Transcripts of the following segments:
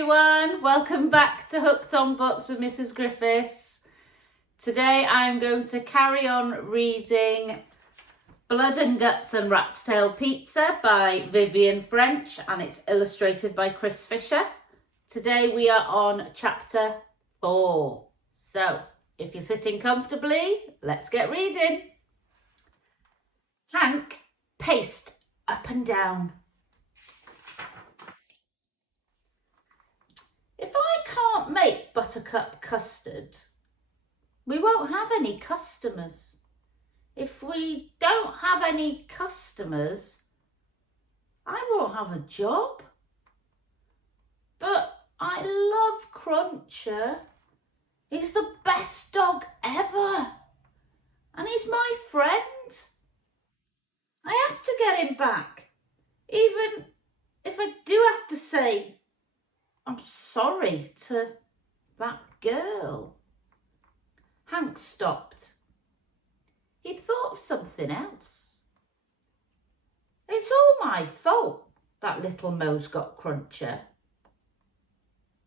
everyone, welcome back to Hooked on Books with Mrs. Griffiths. Today I'm going to carry on reading Blood and Guts and Rat's Tail Pizza by Vivian French, and it's illustrated by Chris Fisher. Today we are on chapter 4. So if you're sitting comfortably, let's get reading. Hank paced up and down. If I can't make buttercup custard, we won't have any customers. If we don't have any customers, I won't have a job. But I love Cruncher. He's the best dog ever. And he's my friend. I have to get him back. Even if I do have to say, I'm sorry to that girl. Hank stopped. He'd thought of something else. It's all my fault that little Mo's got Cruncher.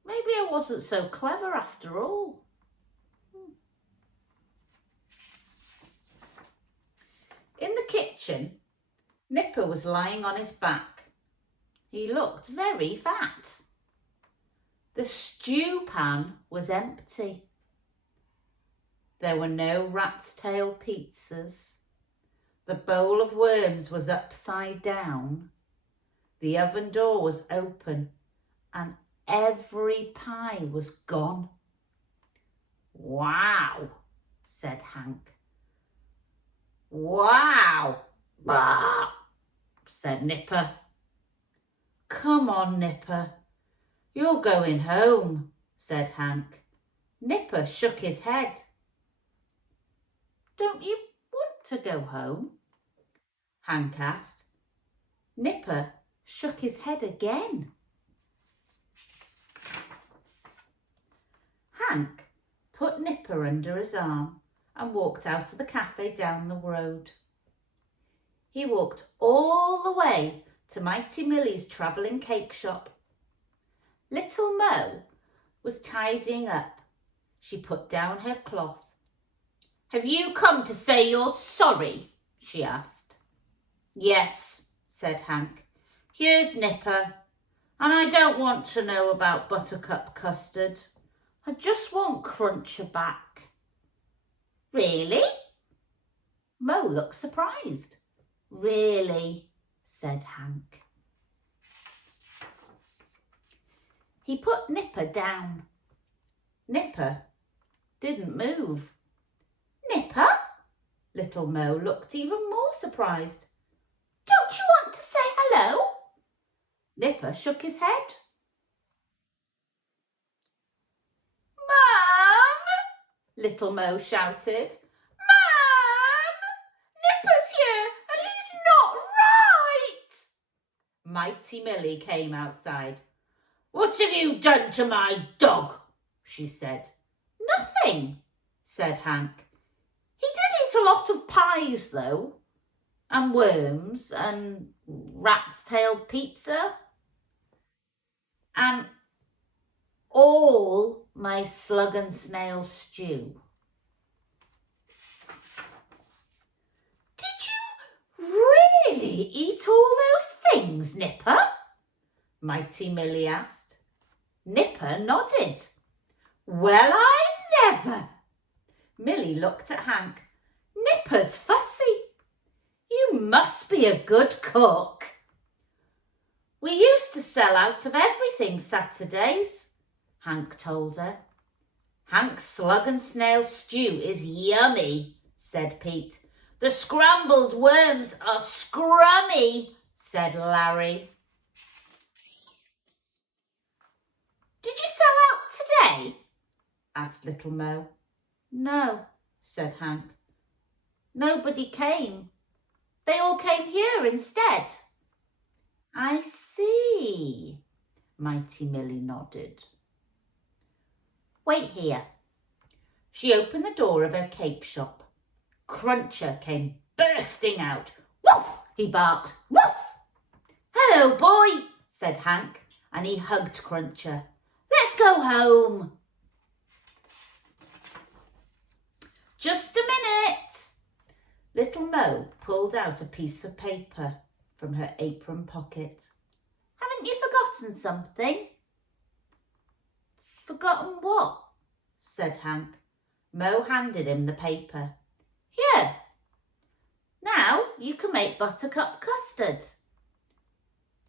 Maybe I wasn't so clever after all. In the kitchen, Nipper was lying on his back. He looked very fat. The stew pan was empty. There were no rat's tail pizzas. The bowl of worms was upside down. The oven door was open and every pie was gone. Wow, said Hank. Wow, bah, said Nipper. Come on, Nipper. You're going home, said Hank. Nipper shook his head. Don't you want to go home? Hank asked. Nipper shook his head again. Hank put Nipper under his arm and walked out of the cafe down the road. He walked all the way to Mighty Millie's travelling cake shop. Little Mo was tidying up. She put down her cloth. Have you come to say you're sorry? She asked. Yes, said Hank. Here's Nipper. And I don't want to know about buttercup custard. I just want Cruncher back. Really? Mo looked surprised. Really, said Hank. He put Nipper down. Nipper didn't move. Nipper? Little Mo looked even more surprised. Don't you want to say hello? Nipper shook his head. Mum! Little Mo shouted. Mum! Nipper's here and he's not right! Mighty Millie came outside. What have you done to my dog? She said. Nothing, said Hank. He did eat a lot of pies, though, and worms, and rat's tail pizza, and all my slug and snail stew. Did you really eat all those things, Nipper? Mighty Millie asked. Nipper nodded. Well, I never. Millie looked at Hank. Nipper's fussy. You must be a good cook. We used to sell out of everything Saturdays, Hank told her. Hank's slug and snail stew is yummy, said Pete. The scrambled worms are scrummy, said Larry. Did you sell out today? Asked Little Mo. No, said Hank. Nobody came. They all came here instead. I see, Mighty Millie nodded. Wait here. She opened the door of her cake shop. Cruncher came bursting out. Woof! He barked. Woof! Hello, boy, said Hank, and he hugged Cruncher. Let's go home. Just a minute. Little Mo pulled out a piece of paper from her apron pocket. Haven't you forgotten something? Forgotten what? Said Hank. Mo handed him the paper. Here. Now you can make buttercup custard.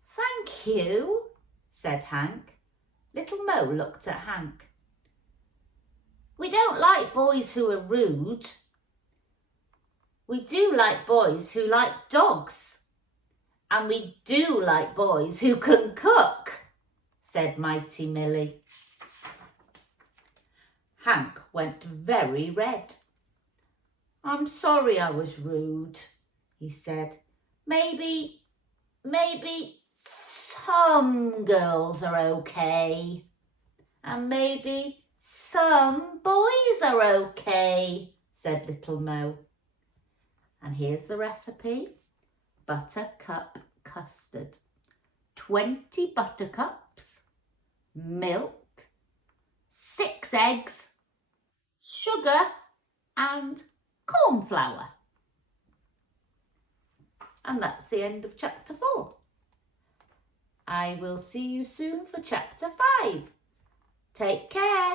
Thank you, said Hank. Little Mo looked at Hank. We don't like boys who are rude. We do like boys who like dogs. And we do like boys who can cook, said Mighty Millie. Hank went very red. I'm sorry I was rude, he said. Maybe some girls are okay. And maybe some boys are okay, said Little Mo. And here's the recipe. Buttercup custard. 20 buttercups, milk, 6 eggs, sugar and corn flour. And that's the end of chapter 4. I will see you soon for chapter 5. Take care.